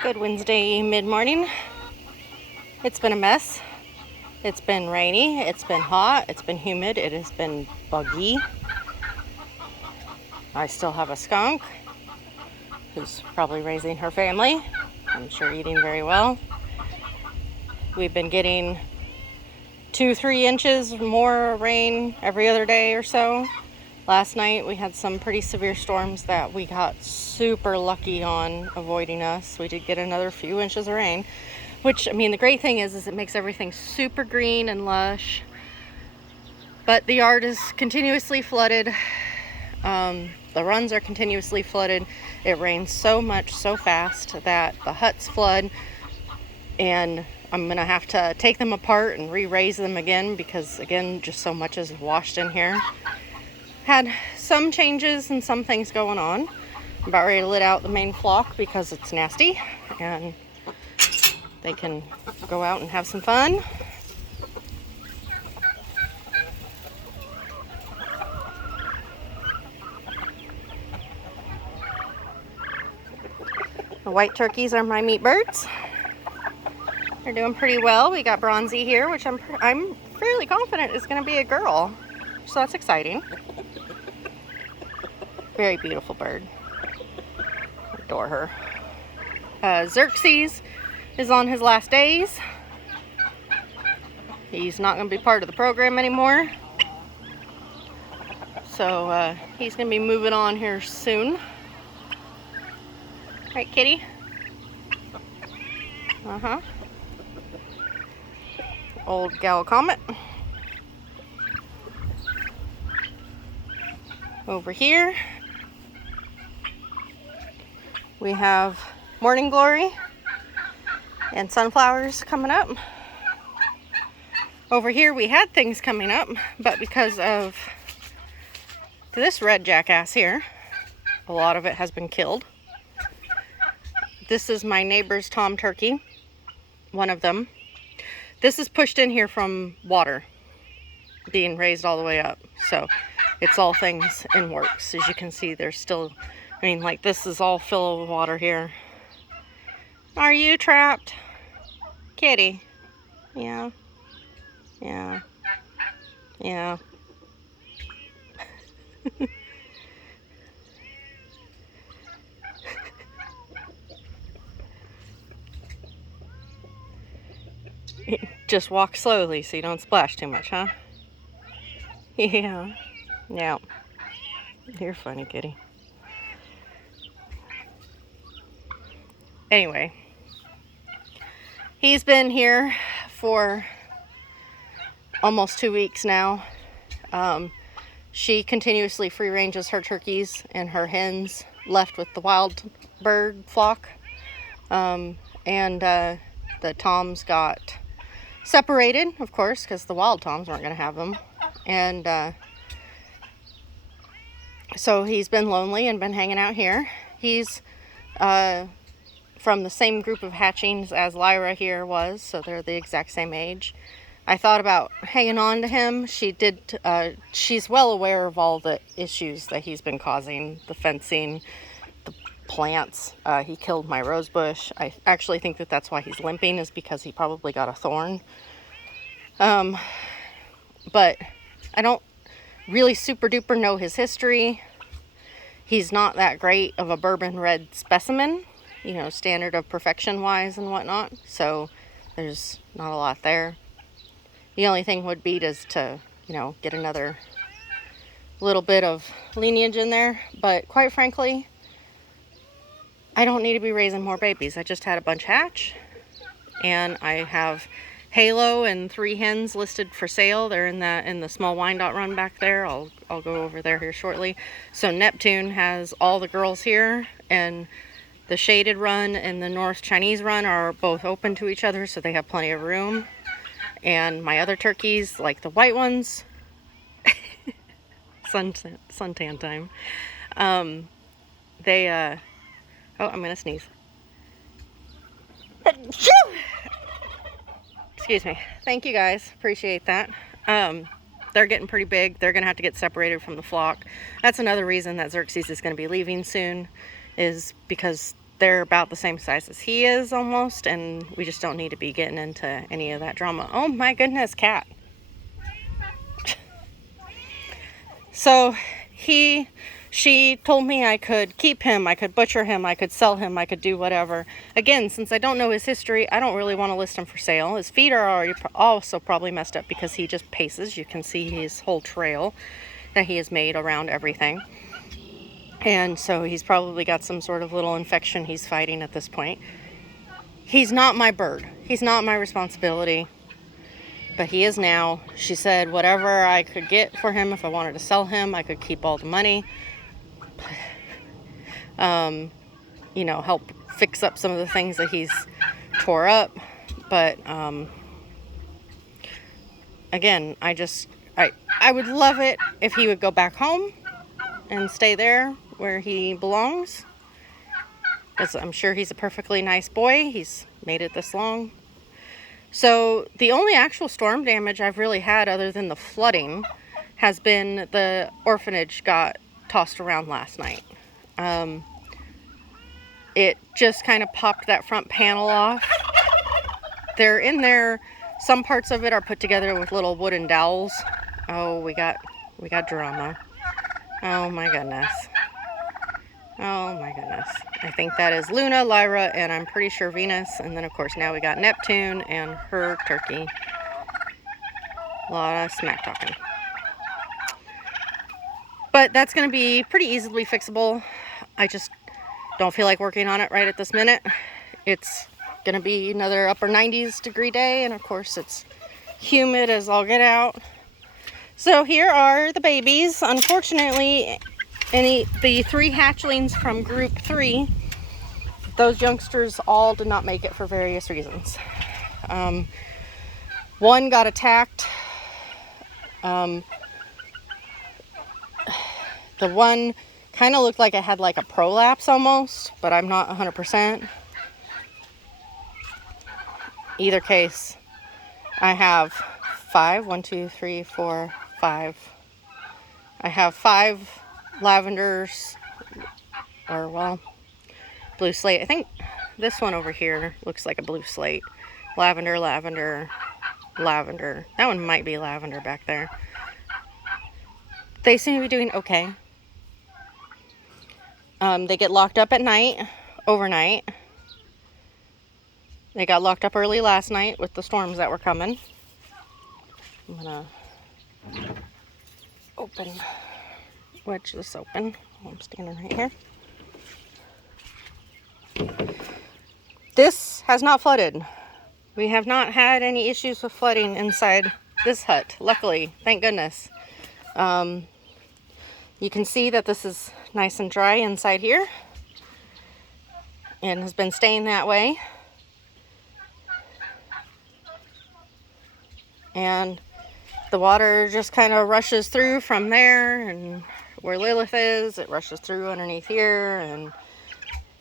Good Wednesday mid-morning. It's been a mess. It's been rainy, it's been hot, it's been humid, it has been buggy. I still have a skunk who's probably raising her family. I'm sure eating very well. We've been getting 2-3 inches more rain every other day or so. Last night we had some pretty severe storms that we got super lucky on avoiding us. We did get another few inches of rain, which, I mean, the great thing is it makes everything super green and lush. But the yard is continuously flooded. The runs are continuously flooded. It rains so much, so fast that the huts flood, and I'm gonna have to take them apart and re-raise them again because, again, just so much is washed in here. Had some changes and some things going on. I'm about ready to let out the main flock because it's nasty and they can go out and have some fun. The white turkeys are my meat birds. They're doing pretty well. We got Bronzy here, which I'm fairly confident is going to be a girl, so that's exciting. Very beautiful bird. Adore her. Xerxes is on his last days. He's not going to be part of the program anymore. So he's going to be moving on here soon. Right, kitty? Uh-huh. Old gal comet. Over here we have morning glory and sunflowers coming up. Over here we had things coming up, but because of this red jackass here, a lot of it has been killed. This is my neighbor's tom turkey, one of them. This is pushed in here from water being raised all the way up, so it's all things in works. As you can see, there's still, I mean, like, this is all full of water here. Are you trapped? Kitty? Yeah. Yeah. Yeah. Just walk slowly so you don't splash too much, huh? Yeah. Yeah. You're funny, kitty. Anyway, he's been here for almost 2 weeks now. She continuously free ranges her turkeys and her hens left with the wild bird flock. And the toms got separated, of course, because the wild toms weren't going to have them. And so he's been lonely and been hanging out here. He's from the same group of hatchings as Lyra here was, so they're the exact same age. I thought about hanging on to him. She's well aware of all the issues that he's been causing, the fencing, the plants. He killed my rose bush. I actually think that that's why he's limping, is because he probably got a thorn. But I don't really super duper know his history. He's not that great of a bourbon red specimen, you know, standard of perfection wise and whatnot. So there's not a lot there. The only thing would be to, you know, get another little bit of lineage in there. But quite frankly, I don't need to be raising more babies. I just had a bunch hatch, and I have Halo and 3 hens listed for sale. They're in the small Wyandotte run back there. I'll go over there here shortly. So Neptune has all the girls here, and the shaded run and the North Chinese run are both open to each other, so they have plenty of room. And my other turkeys, like the white ones, suntan time. Oh, I'm gonna sneeze. Excuse me. Thank you guys. Appreciate that. They're getting pretty big. They're gonna have to get separated from the flock. That's another reason that Xerxes is gonna be leaving soon, is because they're about the same size as he is almost, and we just don't need to be getting into any of that drama. Oh my goodness, cat. So she told me I could keep him, I could butcher him, I could sell him, I could do whatever. Again, since I don't know his history, I don't really want to list him for sale. His feet are already also probably messed up because he just paces. You can see his whole trail that he has made around everything. And so he's probably got some sort of little infection he's fighting at this point. He's not my bird. He's not my responsibility. But he is now. She said whatever I could get for him, if I wanted to sell him, I could keep all the money. You know, help fix up some of the things that he's tore up. But again, I would love it if he would go back home and stay there where he belongs. Because I'm sure he's a perfectly nice boy. He's made it this long. So the only actual storm damage I've really had other than the flooding has been the orphanage got tossed around last night. It just kind of popped that front panel off. They're in there. Some parts of it are put together with little wooden dowels. Oh, we got drama. Oh my goodness. Oh my goodness. I think that is Luna, Lyra, and I'm pretty sure Venus. And then of course now we got Neptune and her turkey. A lot of smack talking. But that's going to be pretty easily fixable. I just don't feel like working on it right at this minute. It's going to be another upper 90s degree day. And of course it's humid as all get out. So here are the babies. Unfortunately, the 3 hatchlings from group 3, those youngsters all did not make it for various reasons. One got attacked. The one kind of looked like it had like a prolapse almost, but I'm not 100%. Either case, I have 5. 1, 2, 3, 4, 5. I have 5 lavenders, or well, blue slate. I think this one over here looks like a blue slate. Lavender, lavender, lavender. That one might be lavender back there. They seem to be doing okay. They get locked up at night, overnight. They got locked up early last night with the storms that were coming. I'm gonna wedge this open. I'm standing right here. This has not flooded. We have not had any issues with flooding inside this hut, luckily, thank goodness. You can see that this is nice and dry inside here and has been staying that way. And the water just kind of rushes through from there, and where Lilith is, it rushes through underneath here and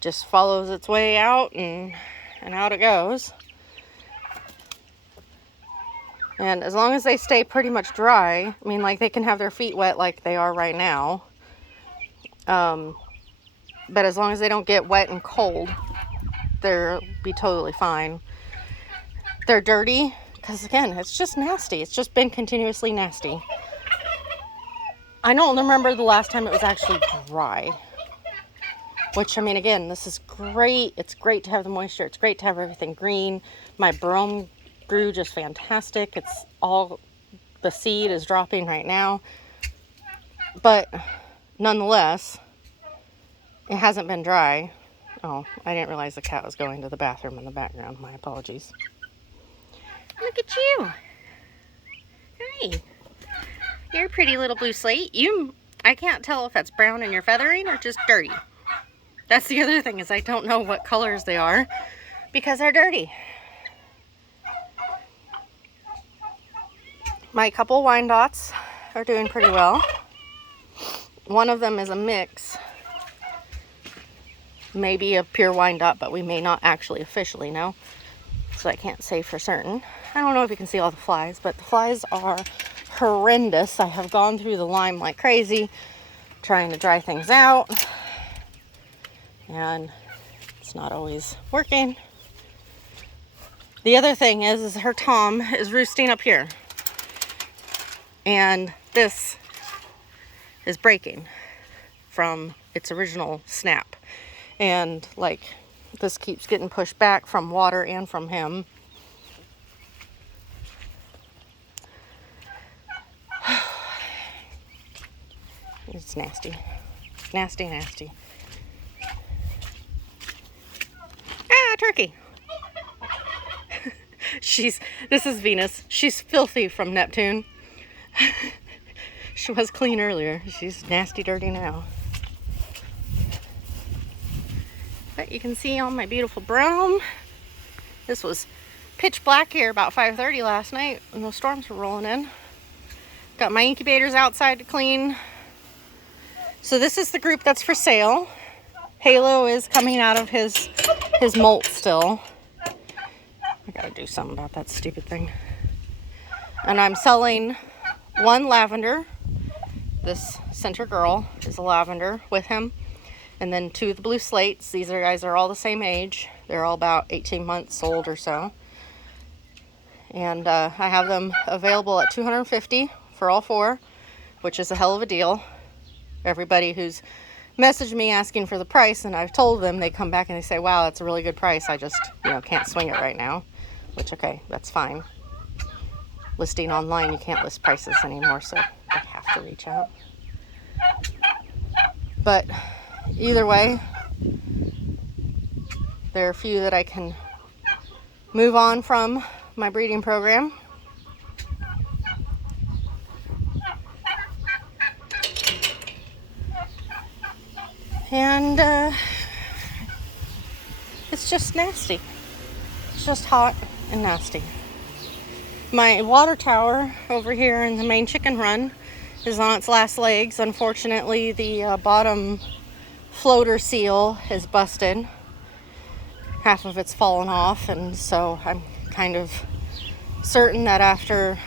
just follows its way out, and out it goes. And as long as they stay pretty much dry, I mean, like, they can have their feet wet like they are right now. But as long as they don't get wet and cold, they'll be totally fine. They're dirty because, again, it's just nasty. It's just been continuously nasty. I don't remember the last time it was actually dry. Which, I mean, again, this is great. It's great to have the moisture. It's great to have everything green. My brome grew just fantastic. It's all, the seed is dropping right now. But nonetheless, it hasn't been dry. Oh, I didn't realize the cat was going to the bathroom in the background. My apologies. Look at you. Hi. You're a pretty little blue slate. I can't tell if that's brown in your feathering or just dirty. That's the other thing, is I don't know what colors they are because they're dirty. My couple Wyandottes are doing pretty well. One of them is a mix. Maybe a pure Wyandotte, but we may not actually officially know. So I can't say for certain. I don't know if you can see all the flies, but the flies are horrendous. I have gone through the lime like crazy, trying to dry things out. And It's not always working. The other thing is her tom is roosting up here. And this is breaking from its original snap. And like this keeps getting pushed back from water and from him. It's nasty. Nasty, nasty. Ah, turkey. This is Venus. She's filthy from Neptune. She was clean earlier. She's nasty dirty now. But you can see all my beautiful brome. This was pitch black here about 5:30 last night when those storms were rolling in. Got my incubators outside to clean. So this is the group that's for sale. Halo is coming out of his molt still. I gotta do something about that stupid thing. And I'm selling one lavender. This center girl is a lavender with him. And then 2 of the blue slates. These guys are all the same age. They're all about 18 months old or so. And I have them available at $250 for all 4, which is a hell of a deal. Everybody who's messaged me asking for the price, and I've told them, they come back and they say, wow, that's a really good price. I just, can't swing it right now. Which, okay, that's fine. Listing online, you can't list prices anymore, so I have to reach out. But either way, there are a few that I can move on from my breeding program. And it's just nasty. It's just hot and nasty. My water tower over here in the main chicken run is on its last legs. Unfortunately, the bottom floater seal is busted. Half of it's fallen off, and so I'm kind of certain that after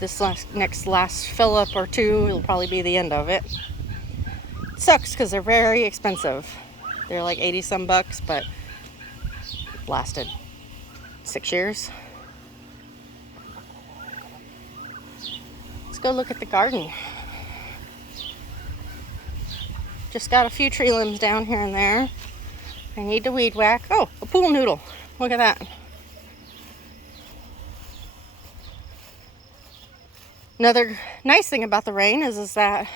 this last fill up or 2, it'll probably be the end of it. It sucks because they're very expensive. They're like 80 some bucks, but it lasted 6 years. Let's go look at the garden. Just got a few tree limbs down here and there. I need to weed whack. Oh, a pool noodle. Look at that. Another nice thing about the rain is that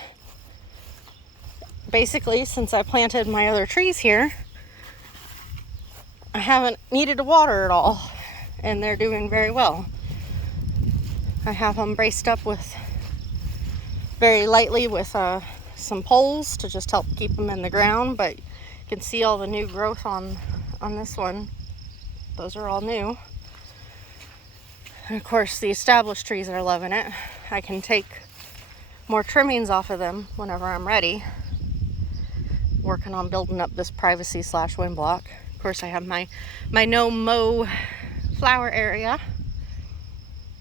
basically since I planted my other trees here, I haven't needed to water at all, and they're doing very well. I have them braced up with very lightly with some poles to just help keep them in the ground, but you can see all the new growth on this one. Those are all new. And of course the established trees are loving it. I can take more trimmings off of them whenever I'm ready. Working on building up this privacy / wind block. Of course I have my no mow flower area.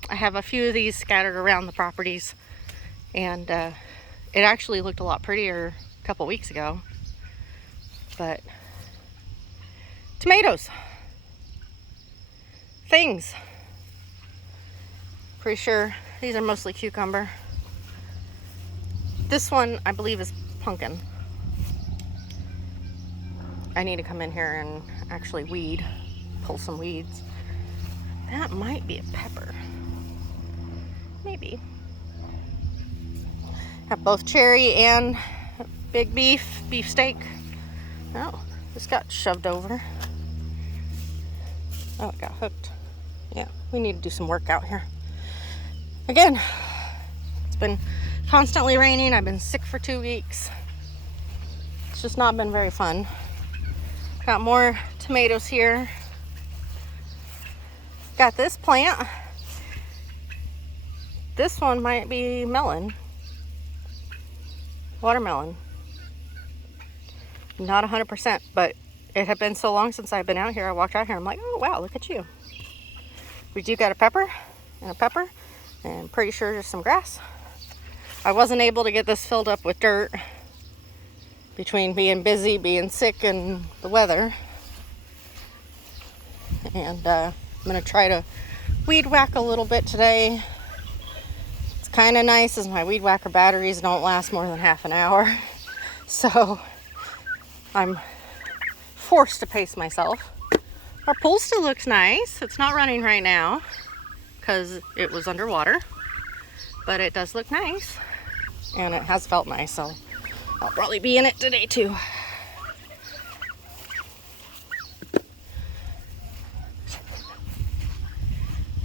I have a few of these scattered around the properties, and it actually looked a lot prettier a couple weeks ago. But tomatoes, things. Pretty sure these are mostly cucumber. This one I believe is pumpkin. I need to come in here and actually pull some weeds. That might be a pepper. Maybe. Have both cherry and big beefsteak. Oh, this got shoved over. Oh, it got hooked. Yeah, we need to do some work out here. Again, it's been constantly raining. I've been sick for 2 weeks. It's just not been very fun. Got more tomatoes here. Got this plant. This one might be melon. Watermelon. Not 100%, but it had been so long since I've been out here. I walked out here, I'm like, oh wow, look at you. We do got a pepper, and pretty sure there's some grass. I wasn't able to get this filled up with dirt between being busy, being sick, and the weather. and I'm gonna try to weed whack a little bit today. It's kind of nice as my weed whacker batteries don't last more than half an hour, so I'm forced to pace myself. Our pool still looks nice. It's not running right now because it was underwater, but it does look nice, and it has felt nice, so I'll probably be in it today too.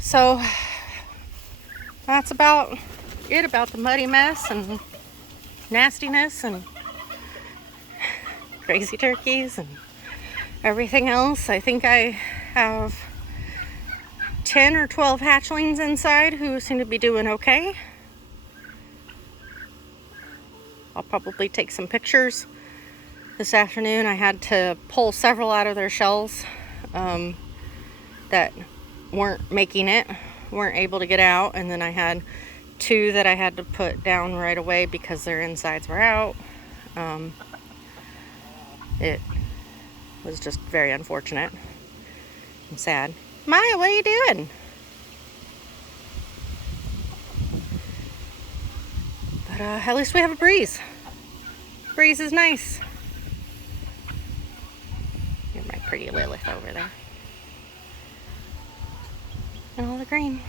So that's about it about the muddy mess and nastiness and crazy turkeys and everything else. I think I have 10 or 12 hatchlings inside who seem to be doing okay. I'll probably take some pictures this afternoon. I had to pull several out of their shells that weren't making it, weren't able to get out, and then I had 2 that I had to put down right away because their insides were out. It was just very unfortunate and sad. Maya, what are you doing? But at least we have a breeze. Breeze is nice. Here's my pretty Lilith over there. And all the green.